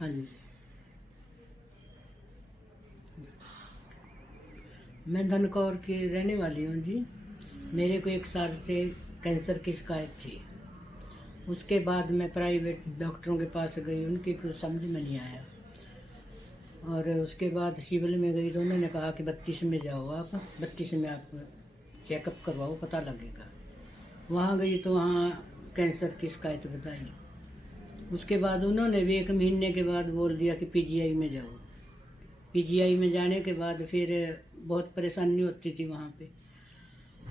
हाँ जी। मैं धनकौर की रहने वाली हूँ जी। मेरे को 1 साल से कैंसर की शिकायत थी। उसके बाद मैं प्राइवेट डॉक्टरों के पास गई, उनकी कुछ समझ में नहीं आया। और उसके बाद सिविल में गई तो उन्होंने कहा कि 32 में जाओ, आप 32 में आप चेकअप करवाओ, पता लगेगा। वहाँ गई तो वहाँ कैंसर की शिकायत बताई। उसके बाद उन्होंने भी 1 महीने के बाद बोल दिया कि पीजीआई में जाओ। पीजीआई में जाने के बाद फिर बहुत परेशानी होती थी वहाँ पे।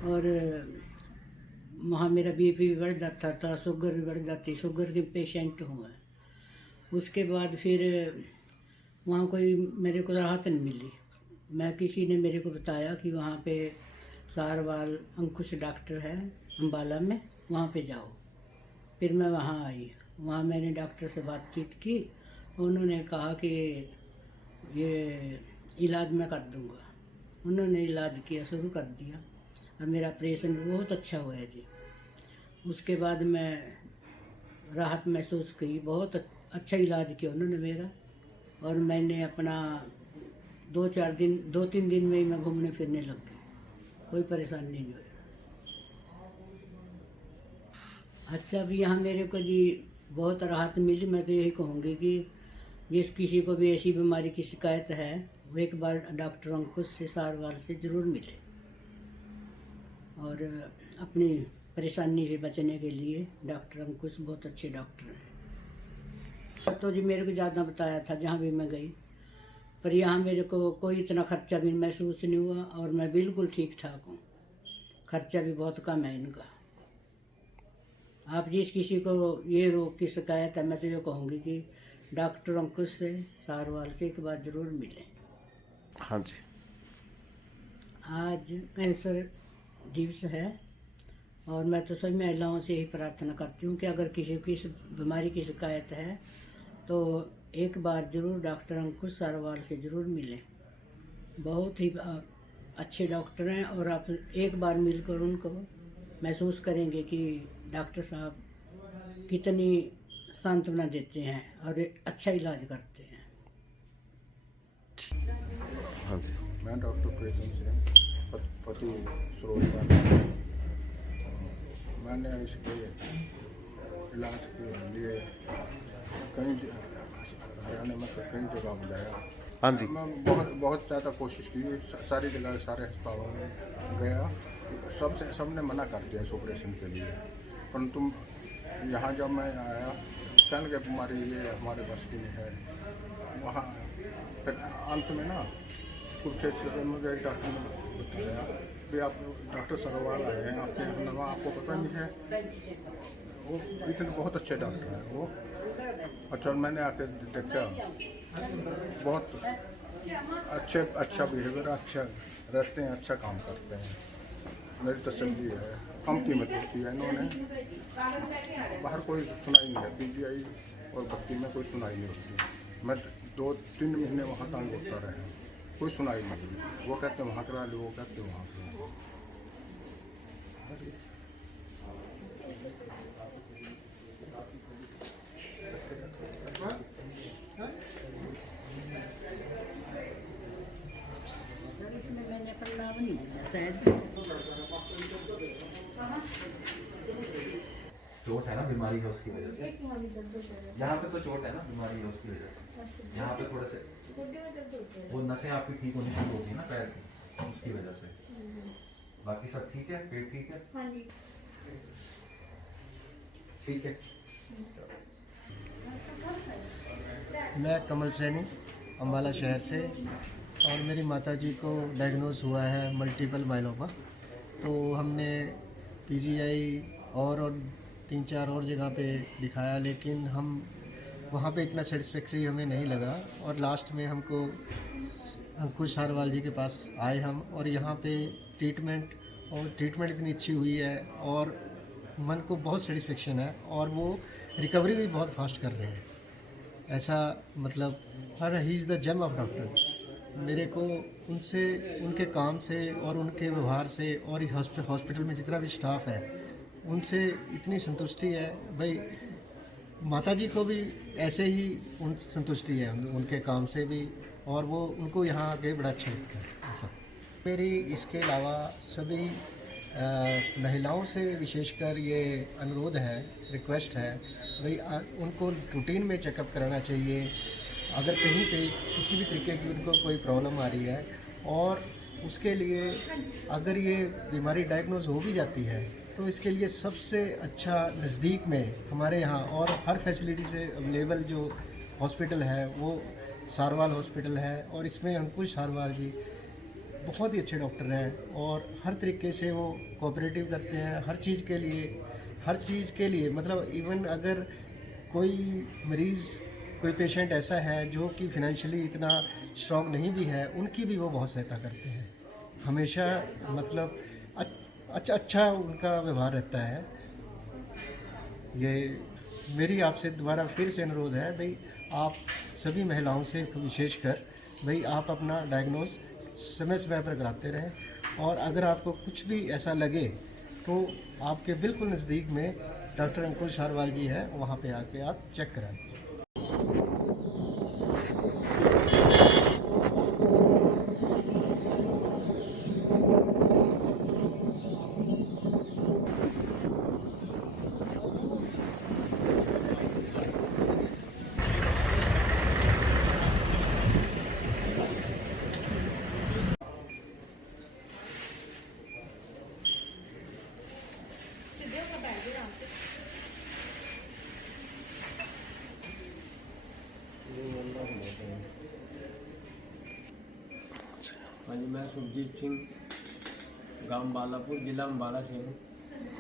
और वहाँ मेरा बीपी भी बढ़ जाता था, शुगर भी बढ़ जाती, शुगर के पेशेंट हूँ मैं। उसके बाद फिर वहाँ कोई मेरे को राहत नहीं मिली। मैं किसी ने मेरे को बताया कि वहाँ पे सारवाल अंकुश डॉक्टर है अम्बाला में, वहाँ पे जाओ। फिर मैं वहाँ आई। वहाँ मैंने डॉक्टर से बातचीत की। उन्होंने कहा कि ये इलाज मैं कर दूँगा। उन्होंने इलाज किया, शुरू कर दिया। अब मेरा ऑपरेशन भी बहुत अच्छा हुआ है जी। उसके बाद मैं राहत महसूस की, बहुत अच्छा इलाज किया उन्होंने मेरा। और मैंने अपना 2-3 दिन में ही मैं घूमने फिरने लग गई, कोई परेशानी नहीं हुई। अच्छा, अभी यहाँ मेरे को जी बहुत राहत मिली। मैं तो यही कहूँगी कि जिस किसी को भी ऐसी बीमारी की शिकायत है, वो एक बार डॉक्टर अंकुश से सारवाल से ज़रूर मिले। और अपनी परेशानी से बचने के लिए डॉक्टर अंकुश बहुत अच्छे डॉक्टर हैं। तो जी मेरे को ज़्यादा बताया था जहाँ भी मैं गई, पर यहाँ मेरे को कोई इतना खर्चा भी महसूस नहीं हुआ और मैं बिल्कुल ठीक ठाक हूँ। खर्चा भी बहुत कम है इनका। आप जिस किसी को ये रोग की शिकायत है, मैं तो ये कहूँगी कि डॉक्टर अंकुश से सारवाल से एक बार ज़रूर मिलें। हाँ जी। आज कैंसर दिवस है और मैं तो सभी महिलाओं से ही प्रार्थना करती हूँ कि अगर किसी को इस बीमारी की शिकायत है तो एक बार ज़रूर डॉक्टर अंकुश सारवाल से ज़रूर मिलें। बहुत ही अच्छे डॉक्टर हैं और आप एक बार मिलकर उनको महसूस करेंगे कि डॉक्टर साहब कितनी सांत्वना देते हैं और अच्छा इलाज करते हैं। हाँ जी। मैं डॉक्टर प्रीतम सिंह, पति सरोजपाल। मैंने इसके इलाज के लिए हरियाणा में कई जगह बुलाया। हाँ जी। मैं बहुत ज़्यादा कोशिश की, सारी जगह सारे अस्पतालों में गया। सबने मना कर दिया इस ऑपरेशन के लिए। परंतु यहाँ जब मैं आया, कहने के बीमारी ये हमारे बस की नहीं है। वहाँ फिर अंत में ना कुछ मुझे डॉक्टर ने बताया कि आप डॉक्टर सरवाल आए हैं आपके यहाँ नवा, आपको पता नहीं है। वो इतने बहुत अच्छे डॉक्टर हैं वो। अच्छा, मैंने आके देखा, बहुत अच्छा बिहेवियर, अच्छा रहते हैं, अच्छा काम करते हैं। मेरी तसल्ली है, कम कीमत होती है। इन्होंने बाहर कोई सुनाई नहीं है, पीजीआई और भर्ती में कोई सुनाई नहीं होती। मैं 2-3 महीने वहाँ तंग होता रहा, कोई सुनाई नहीं हुई। वो कहते हैं वहाँ करा लो, वो कहते हैं वहाँ करा लो। इसमें मैंने अपना लाभ नहीं दिया शायद। चोट है ना, बीमारी है उसकी वजह से। यहाँ पे तो चोट है ना, बीमारी है उसकी वजह से। यहाँ पे थोड़े से वो नसें आपकी ठीक होनी शुरू होती है ना पैर की, उसकी वजह से। बाकी सब ठीक है, पेट ठीक है। हाँ जी। ठीक है। मैं कमल सैनी अम्बाला शहर से, और मेरी माताजी को डायग्नोज हुआ है मल्टीपल माइलोमा। तो हमने पीजीआई और 3-4 और जगह पे दिखाया, लेकिन हम वहाँ पे इतना सेटिस्फैक्ट्री हमें नहीं लगा। और लास्ट में हमको अंकुश सारवाल जी के पास आए हम, और यहाँ पे ट्रीटमेंट इतनी अच्छी हुई है और मन को बहुत सेटिस्फेक्शन है, और वो रिकवरी भी बहुत फास्ट कर रहे हैं। ऐसा मतलब ही is the gem of doctor. मेरे को उनसे, उनके काम से और उनके व्यवहार से और इस हॉस्पिटल में जितना भी स्टाफ है उनसे इतनी संतुष्टि है भाई। माता जी को भी ऐसे ही संतुष्टि है उनके काम से भी, और वो उनको यहाँ आके बड़ा अच्छा लगता है ऐसा। मेरी इसके अलावा सभी महिलाओं से विशेषकर ये अनुरोध है, रिक्वेस्ट है भाई उनको रूटीन में चेकअप कराना चाहिए अगर कहीं पे किसी भी तरीके की उनको कोई प्रॉब्लम आ रही है। और उसके लिए अगर ये बीमारी डायग्नोज हो भी जाती है तो इसके लिए सबसे अच्छा नज़दीक में हमारे यहाँ और हर फैसिलिटी से अवेलेबल जो हॉस्पिटल है वो सारवाल हॉस्पिटल है। और इसमें अंकुश सारवाल जी बहुत ही अच्छे डॉक्टर हैं और हर तरीके से वो कोऑपरेटिव करते हैं हर चीज़ के लिए मतलब इवन अगर कोई मरीज़ कोई पेशेंट ऐसा है जो कि फाइनेंशियली इतना स्ट्रॉन्ग नहीं भी है, उनकी भी वो बहुत सहायता करते हैं हमेशा। मतलब अच्छा उनका व्यवहार रहता है। ये मेरी आपसे दोबारा फिर से अनुरोध है भाई आप सभी महिलाओं से विशेषकर भाई आप अपना डायग्नोस समय पर कराते रहें। और अगर आपको कुछ भी ऐसा लगे तो आपके बिल्कुल नज़दीक में डॉक्टर अंकुश सारवाल जी है, वहाँ पे आके आप चेक कराएं। हाँ जी, मैं सुरजीत सिंह, गांव बालापुर, जिला अम्बाला से हूँ।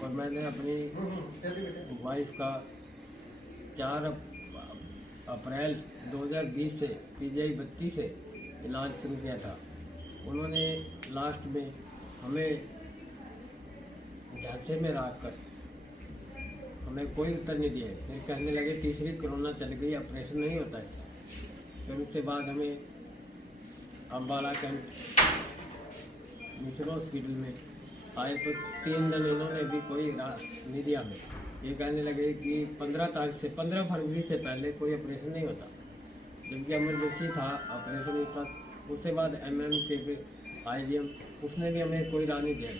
और मैंने अपनी वाइफ का 4 अप्रैल 2020 से PGI बत्ती से इलाज शुरू किया था। उन्होंने लास्ट में हमें झांसे में रखकर हमें कोई उत्तर नहीं दिया। फिर कहने लगे तीसरी कोरोना चल गई, ऑपरेशन नहीं होता है। फिर उसके बाद हमें अम्बाला कैंट मिश्रा हॉस्पिटल में आए तो 3 दिन इन्होंने भी कोई राहत नहीं दिया हमें। ये कहने लगे कि 15 फरवरी से पहले कोई ऑपरेशन नहीं होता, जबकि एमरजेंसी था ऑपरेशन उसका। उसके बाद MMK पे IGM, उसने भी हमें कोई राह नहीं दिया,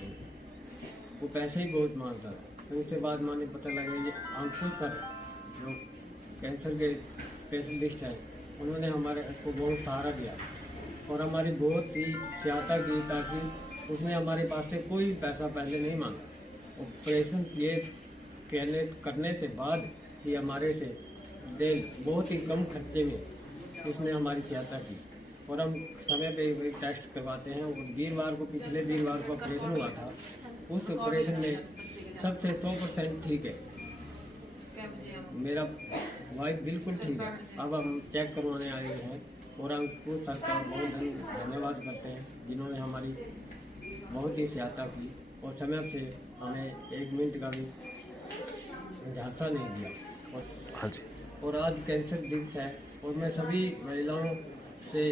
वो पैसे ही बहुत मांगता था। फिर उसके बाद माने पता लगा ये अंकुश सर जो कैंसर के स्पेशलिस्ट हैं, उन्होंने हमारे को बहुत सहारा दिया और हमारी बहुत ही सहायता की, ताकि उसने हमारे पास से कोई पैसा पहले नहीं मांगा। ऑपरेशन ये करने से बाद ही हमारे से बहुत ही कम खर्चे में उसने हमारी सहायता की। और हम समय पे ही टेस्ट करवाते हैं। और पिछले वीरवार को ऑपरेशन हुआ था, उस ऑपरेशन में सबसे 100% ठीक है। मेरा वाइफ बिल्कुल ठीक है। अब हम चेक करवाने आए हैं और अंकुश सर का बहुत धन्यवाद करते हैं, जिन्होंने हमारी बहुत ही सहायता की और समय से हमें 1 मिनट का भी झांसा नहीं दिया। हाँ जी। और आज कैंसर दिवस है और मैं सभी महिलाओं से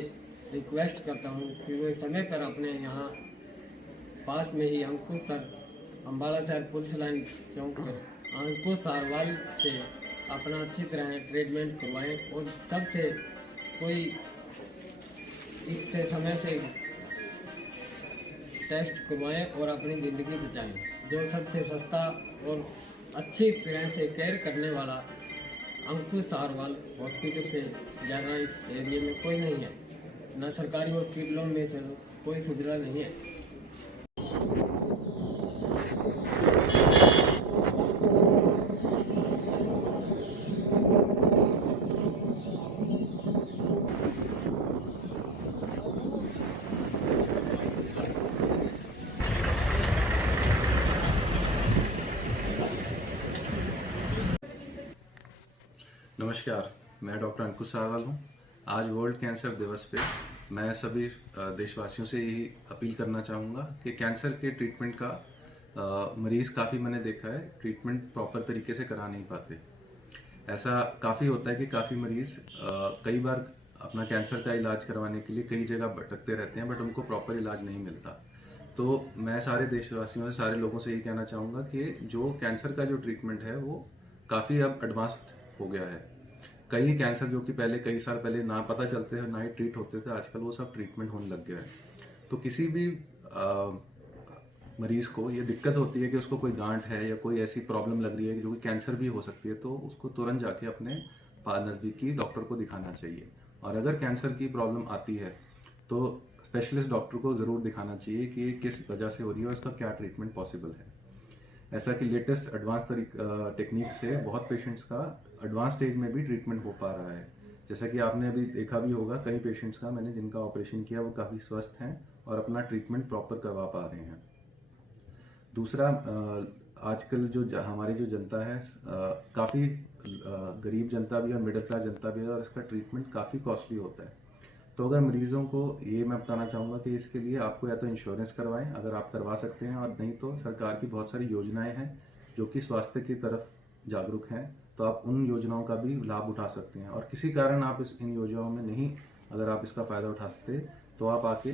रिक्वेस्ट करता हूँ कि वे समय पर अपने यहाँ पास में ही अंकुश सर, अम्बाला शहर पुलिस लाइन चौक पर अंकुश सारवाल से अपना अच्छी तरह ट्रीटमेंट करवाएं और सबसे कोई इससे समय से टेस्ट करवाएं और अपनी ज़िंदगी बचाएं। जो सबसे सस्ता और अच्छी तरह से केयर करने वाला अंकुश सारवाल हॉस्पिटल से ज़्यादा इस एरिया में कोई नहीं है। न सरकारी हॉस्पिटलों में से कोई सुविधा नहीं है। नमस्कार, मैं डॉक्टर अंकुश सारवाल हूँ। आज वर्ल्ड कैंसर दिवस पे मैं सभी देशवासियों से यही अपील करना चाहूँगा कि कैंसर के ट्रीटमेंट का मरीज़ काफ़ी मैंने देखा है ट्रीटमेंट प्रॉपर तरीके से करा नहीं पाते। ऐसा काफ़ी होता है कि काफ़ी मरीज़ कई बार अपना कैंसर का इलाज करवाने के लिए कई जगह भटकते रहते हैं, बट उनको प्रॉपर इलाज नहीं मिलता। तो मैं सारे देशवासियों से, सारे लोगों से यही कहना चाहूँगा कि जो कैंसर का जो ट्रीटमेंट है वो काफ़ी अब एडवांस्ड हो गया है। कई कैंसर जो कि पहले कई साल पहले ना पता चलते थे, ना ही ट्रीट होते थे, आजकल वो सब ट्रीटमेंट होने लग गया है। तो किसी भी मरीज को ये दिक्कत होती है कि उसको कोई गांठ है या कोई ऐसी प्रॉब्लम लग रही है जो कि कैंसर भी हो सकती है, तो उसको तुरंत जाके अपने नज़दीकी डॉक्टर को दिखाना चाहिए। और अगर कैंसर की प्रॉब्लम आती है तो स्पेशलिस्ट डॉक्टर को ज़रूर दिखाना चाहिए कि ये किस वजह से हो रही है और इसका क्या ट्रीटमेंट पॉसिबल है। ऐसा कि लेटेस्ट एडवांस टेक्निक से बहुत पेशेंट्स का एडवांस स्टेज में भी ट्रीटमेंट हो पा रहा है। जैसा कि आपने अभी देखा भी होगा, कई पेशेंट्स का मैंने जिनका ऑपरेशन किया वो काफ़ी स्वस्थ हैं और अपना ट्रीटमेंट प्रॉपर करवा पा रहे हैं। दूसरा, आजकल जो हमारी जो जनता है, काफ़ी गरीब जनता भी और मिडिल क्लास जनता भी है और इसका ट्रीटमेंट काफ़ी कॉस्टली होता है। तो अगर मरीजों को ये मैं बताना चाहूँगा कि इसके लिए आपको या तो इंश्योरेंस करवाएं अगर आप करवा सकते हैं, और नहीं तो सरकार की बहुत सारी योजनाएं हैं जो कि स्वास्थ्य की तरफ जागरूक हैं, तो आप उन योजनाओं का भी लाभ उठा सकते हैं। और किसी कारण आप इन योजनाओं में नहीं, अगर आप इसका फ़ायदा उठा सकते तो आप आके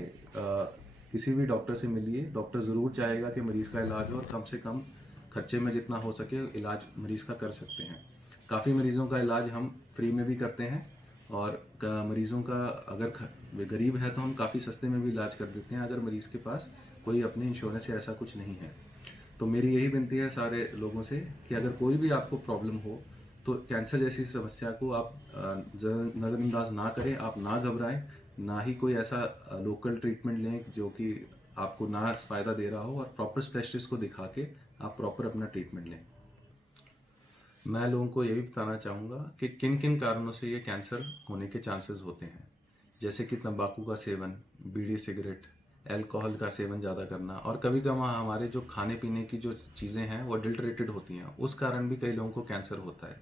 किसी भी डॉक्टर से मिलिए। डॉक्टर ज़रूर चाहेगा कि मरीज़ का इलाज हो और कम से कम खर्चे में जितना हो सके इलाज मरीज़ का कर सकते हैं। काफ़ी मरीज़ों का इलाज हम फ्री में भी करते हैं, और मरीज़ों का अगर वे गरीब है तो हम काफ़ी सस्ते में भी इलाज कर देते हैं अगर मरीज़ के पास कोई अपने इंश्योरेंस या ऐसा कुछ नहीं है। तो मेरी यही विनती है सारे लोगों से कि अगर कोई भी आपको प्रॉब्लम हो तो कैंसर जैसी समस्या को आप नज़रअंदाज ना करें, आप ना घबराएं, ना ही कोई ऐसा लोकल ट्रीटमेंट लें जो कि आपको ना फ़ायदा दे रहा हो, और प्रॉपर स्पेशलिस्ट को दिखा के आप प्रॉपर अपना ट्रीटमेंट लें। मैं लोगों को ये भी बताना चाहूँगा कि किन किन कारणों से ये कैंसर होने के चांसेस होते हैं, जैसे कि तंबाकू का सेवन, बीड़ी सिगरेट, अल्कोहल का सेवन ज़्यादा करना, और कभी कभी हमारे जो खाने पीने की जो चीज़ें हैं वो अडल्ट्रेटेड होती हैं, उस कारण भी कई लोगों को कैंसर होता है।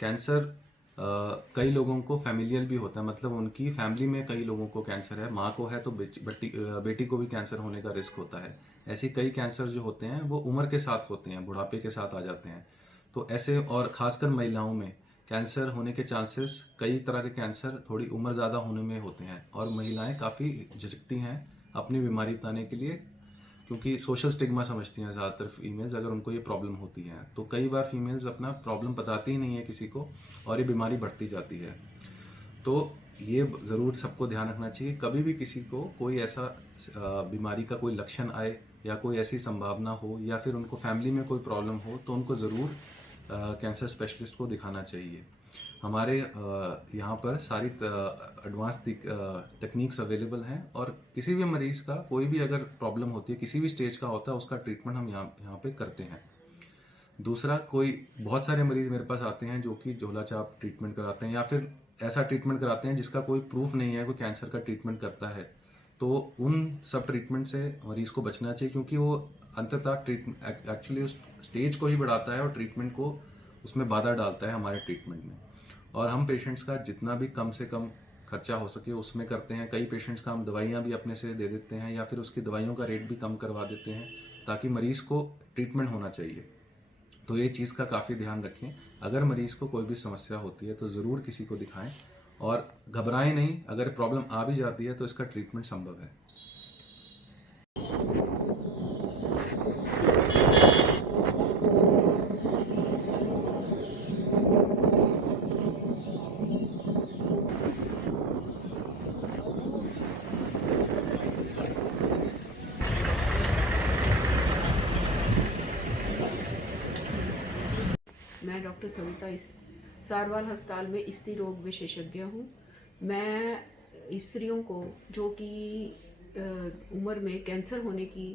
कैंसर कई लोगों को फैमिलियल भी होता है, मतलब उनकी फैमिली में कई लोगों को कैंसर है, माँ को है तो बेटी को भी कैंसर होने का रिस्क होता है। ऐसे कई कैंसर जो होते हैं वो उम्र के साथ होते हैं, बुढ़ापे के साथ आ जाते हैं। तो ऐसे, और ख़ासकर महिलाओं में कैंसर होने के चांसेस, कई तरह के कैंसर थोड़ी उम्र ज़्यादा होने में होते हैं, और महिलाएं काफ़ी झिझकती हैं अपनी बीमारी बताने के लिए, क्योंकि सोशल स्टिग्मा समझती हैं ज़्यादातर फीमेल्स अगर उनको ये प्रॉब्लम होती है। तो कई बार फीमेल्स अपना प्रॉब्लम बताती ही नहीं है किसी को, और ये बीमारी बढ़ती जाती है। तो ये ज़रूर सबको ध्यान रखना चाहिए, कभी भी किसी को कोई ऐसा बीमारी का कोई लक्षण आए या कोई ऐसी संभावना हो या फिर उनको फैमिली में कोई प्रॉब्लम हो तो उनको ज़रूर कैंसर स्पेशलिस्ट को दिखाना चाहिए। हमारे यहाँ पर सारी एडवांस टेक्निक्स अवेलेबल हैं, और किसी भी मरीज़ का कोई भी अगर प्रॉब्लम होती है, किसी भी स्टेज का होता है, उसका ट्रीटमेंट हम यहाँ पे करते हैं। दूसरा, कोई बहुत सारे मरीज़ मेरे पास आते हैं जो कि झोला छाप ट्रीटमेंट कराते हैं या फिर ऐसा ट्रीटमेंट कराते हैं जिसका कोई प्रूफ नहीं है कोई कैंसर का ट्रीटमेंट करता है। तो उन सब ट्रीटमेंट से मरीज़ को बचना चाहिए, क्योंकि वो अंततः ट्रीटमेंट एक्चुअली उस स्टेज को ही बढ़ाता है और ट्रीटमेंट को उसमें बाधा डालता है हमारे ट्रीटमेंट में। और हम पेशेंट्स का जितना भी कम से कम खर्चा हो सके उसमें करते हैं। कई पेशेंट्स का हम दवाइयाँ भी अपने से दे देते हैं या फिर उसकी दवाइयों का रेट भी कम करवा देते हैं, ताकि मरीज़ को ट्रीटमेंट होना चाहिए। तो ये चीज़ का काफ़ी ध्यान रखें। अगर मरीज़ को कोई भी समस्या होती है तो ज़रूर किसी को दिखाएं, और घबराएं नहीं। अगर प्रॉब्लम आ भी जाती है तो इसका ट्रीटमेंट संभव है। मैं डॉक्टर सविता इस सारवाल अस्पताल में स्त्री रोग विशेषज्ञ हूँ। मैं स्त्रियों को जो कि उम्र में कैंसर होने की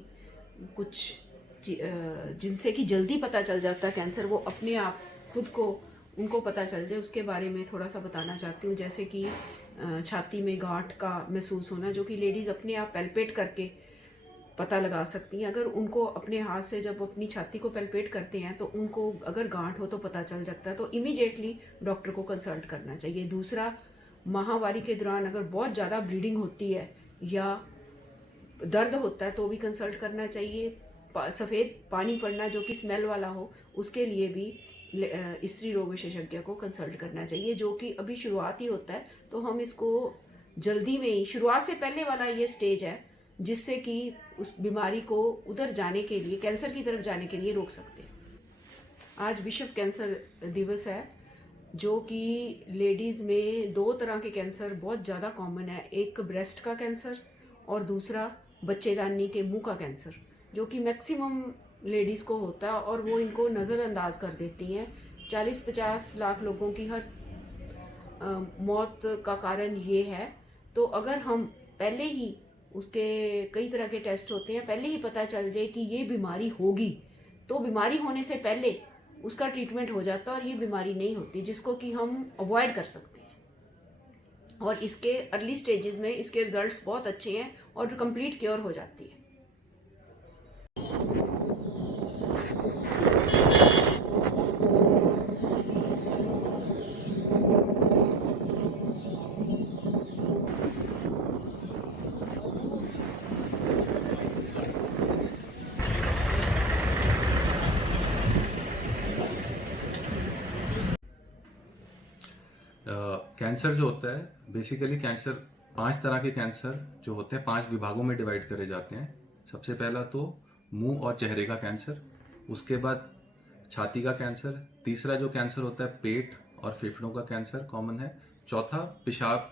कुछ जिनसे कि जल्दी पता चल जाता है कैंसर, वो अपने आप खुद को उनको पता चल जाए, उसके बारे में थोड़ा सा बताना चाहती हूँ। जैसे कि छाती में गांठ का महसूस होना, जो कि लेडीज़ अपने आप पैल्पेट करके पता लगा सकती हैं। अगर उनको अपने हाथ से जब अपनी छाती को पैल्पेट करते हैं तो उनको अगर गांठ हो तो पता चल जाता है, तो इमीडिएटली डॉक्टर को कंसल्ट करना चाहिए। दूसरा, माहवारी के दौरान अगर बहुत ज़्यादा ब्लीडिंग होती है या दर्द होता है तो भी कंसल्ट करना चाहिए। सफ़ेद पानी पड़ना जो कि स्मेल वाला हो, उसके लिए भी स्त्री रोग विशेषज्ञ को कंसल्ट करना चाहिए। जो कि अभी शुरुआत ही होता है, तो हम इसको जल्दी में ही, शुरुआत से पहले वाला ये स्टेज है जिससे कि उस बीमारी को उधर जाने के लिए, कैंसर की तरफ जाने के लिए रोक सकते हैं। आज विश्व कैंसर दिवस है। जो कि लेडीज़ में 2 तरह के कैंसर बहुत ज़्यादा कॉमन है, एक ब्रेस्ट का कैंसर और दूसरा बच्चेदानी के मुंह का कैंसर, जो कि मैक्सिमम लेडीज़ को होता है और वो इनको नज़रअंदाज कर देती हैं। 40-50 लाख लोगों की हर मौत का कारण ये है। तो अगर हम पहले ही उसके कई तरह के टेस्ट होते हैं, पहले ही पता चल जाए कि ये बीमारी होगी, तो बीमारी होने से पहले उसका ट्रीटमेंट हो जाता है और ये बीमारी नहीं होती, जिसको कि हम अवॉइड कर सकते हैं। और इसके अर्ली स्टेजेस में इसके रिजल्ट्स बहुत अच्छे हैं और कंप्लीट क्योर हो जाती है। कैंसर जो होता है, बेसिकली कैंसर 5 तरह के कैंसर जो होते हैं 5 विभागों में डिवाइड करे जाते हैं। सबसे पहला तो मुंह और चेहरे का कैंसर, उसके बाद छाती का कैंसर, तीसरा जो कैंसर होता है पेट और फेफड़ों का कैंसर कॉमन है, चौथा पेशाब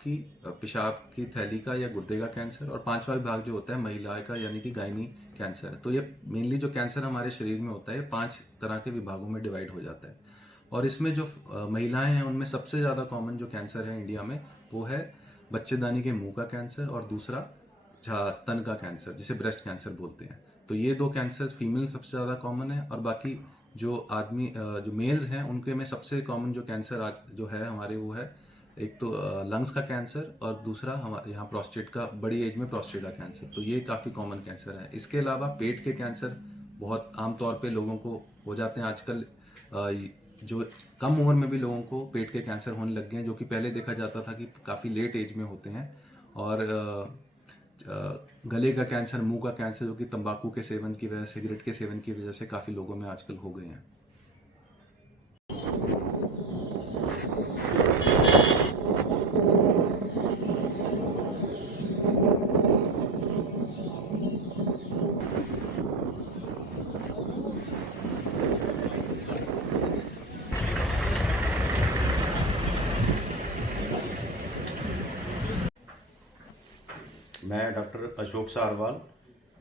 की थैली का या गुर्दे का कैंसर, और 5वां विभाग जो होता है महिला का यानी कि गायनी कैंसर। तो ये मेनली जो कैंसर हमारे शरीर में होता है 5 तरह के विभागों में डिवाइड हो जाता है। और इसमें जो महिलाएं हैं उनमें सबसे ज़्यादा कॉमन जो कैंसर है इंडिया में वो है बच्चेदानी के मुंह का कैंसर और दूसरा स्तन का कैंसर, जिसे ब्रेस्ट कैंसर बोलते हैं। तो ये 2 कैंसर फीमेल सबसे ज़्यादा कॉमन है, और बाकी जो आदमी जो मेल्स हैं उनके में सबसे कॉमन जो कैंसर आज जो है हमारे वो है एक तो लंग्स का कैंसर और दूसरा हमारे यहाँ प्रोस्टेट का, बड़ी एज में प्रोस्टेट का कैंसर। तो ये काफ़ी कॉमन कैंसर है। इसके अलावा पेट के कैंसर बहुत आमतौर पे लोगों को हो जाते हैं आजकल। जो कम उम्र में भी लोगों को पेट के कैंसर होने लग गए हैं, जो कि पहले देखा जाता था कि काफ़ी लेट एज में होते हैं। और गले का कैंसर, मुंह का कैंसर, जो कि तंबाकू के सेवन की वजह, सिगरेट के सेवन की वजह से काफ़ी लोगों में आजकल हो गए हैं। मैं डॉक्टर अशोक सारवाल,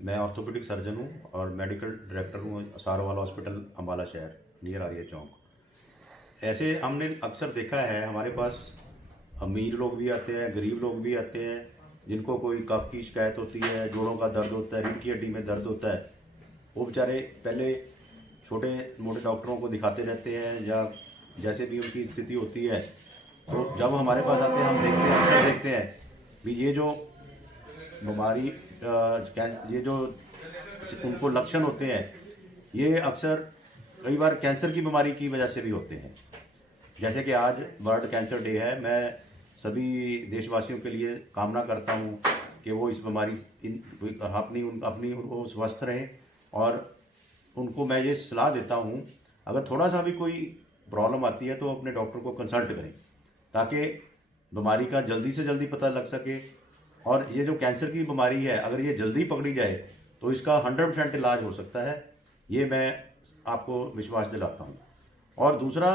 मैं ऑर्थोपेडिक सर्जन हूँ और मेडिकल डायरेक्टर हूँ सारवाल हॉस्पिटल अम्बाला शहर नियर आर्य चौक। ऐसे हमने अक्सर देखा है हमारे पास अमीर लोग भी आते हैं, गरीब लोग भी आते हैं, जिनको कोई कफ की शिकायत होती है, जोड़ों का दर्द होता है, रीढ़ की हड्डी में दर्द होता है। वो बेचारे पहले छोटे मोटे डॉक्टरों को दिखाते रहते हैं या जैसे भी उनकी स्थिति होती है। तो जब हमारे पास आते हैं हम देखते हैं, अक्सर देखते हैं भी ये जो बीमारी ये जो उनको लक्षण होते हैं ये अक्सर कई बार कैंसर की बीमारी की वजह से भी होते हैं। जैसे कि आज वर्ल्ड कैंसर डे है, मैं सभी देशवासियों के लिए कामना करता हूँ कि वो इस बीमारी अपनी वो स्वस्थ रहें। और उनको मैं ये सलाह देता हूँ अगर थोड़ा सा भी कोई प्रॉब्लम आती है तो अपने डॉक्टर को कंसल्ट करें, ताकि बीमारी का जल्दी से जल्दी पता लग सके। और ये जो कैंसर की बीमारी है अगर ये जल्दी पकड़ी जाए तो इसका 100% इलाज हो सकता है, ये मैं आपको विश्वास दिलाता हूँ। और दूसरा,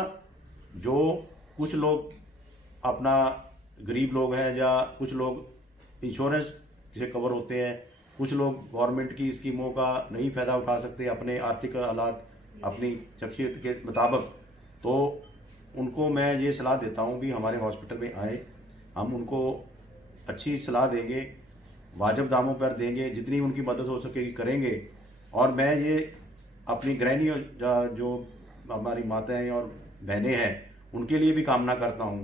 जो कुछ लोग अपना गरीब लोग हैं या कुछ लोग इंश्योरेंस से कवर होते हैं, कुछ लोग गवर्नमेंट की स्कीमों का नहीं फ़ायदा उठा सकते अपने आर्थिक हालात अपनी शख्सियत के मुताबिक, तो उनको मैं ये सलाह देता हूँ भी हमारे हॉस्पिटल में आए, हम उनको अच्छी सलाह देंगे, वाजिब दामों पर देंगे, जितनी उनकी मदद हो सकेगी करेंगे। और मैं ये अपनी गृहिणी जो हमारी माताएं और बहनें हैं उनके लिए भी कामना करता हूँ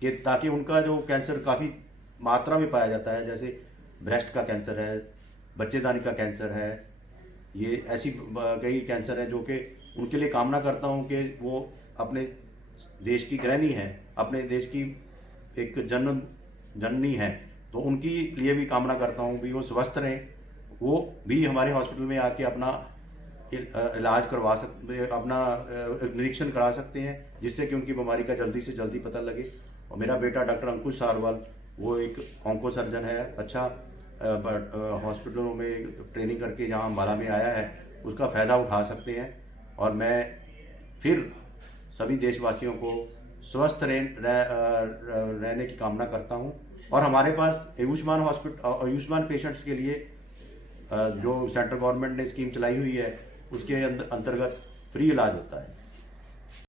कि ताकि उनका जो कैंसर काफ़ी मात्रा में पाया जाता है, जैसे ब्रेस्ट का कैंसर है, बच्चेदानी का कैंसर है, ये ऐसी कई कैंसर हैं जो कि उनके लिए कामना करता हूँ कि वो अपने देश की गृहिणी हैं, अपने देश की एक जननी है, तो उनकी लिए भी कामना करता हूँ भी वो स्वस्थ रहें, वो भी हमारे हॉस्पिटल में आके अपना इलाज करवा सकते, अपना निरीक्षण करा सकते हैं, जिससे कि उनकी बीमारी का जल्दी से जल्दी पता लगे। और मेरा बेटा डॉक्टर अंकुश सारवाल वो एक ऑन्को सर्जन है, अच्छा हॉस्पिटलों में ट्रेनिंग करके यहाँ अम्बाला में आया है, उसका फ़ायदा उठा सकते हैं। और मैं फिर सभी देशवासियों को स्वस्थ रहने की कामना करता हूँ। और हमारे पास आयुष्मान पेशेंट्स के लिए जो सेंट्रल गवर्नमेंट ने स्कीम चलाई हुई है उसके अंतर्गत फ्री इलाज होता है।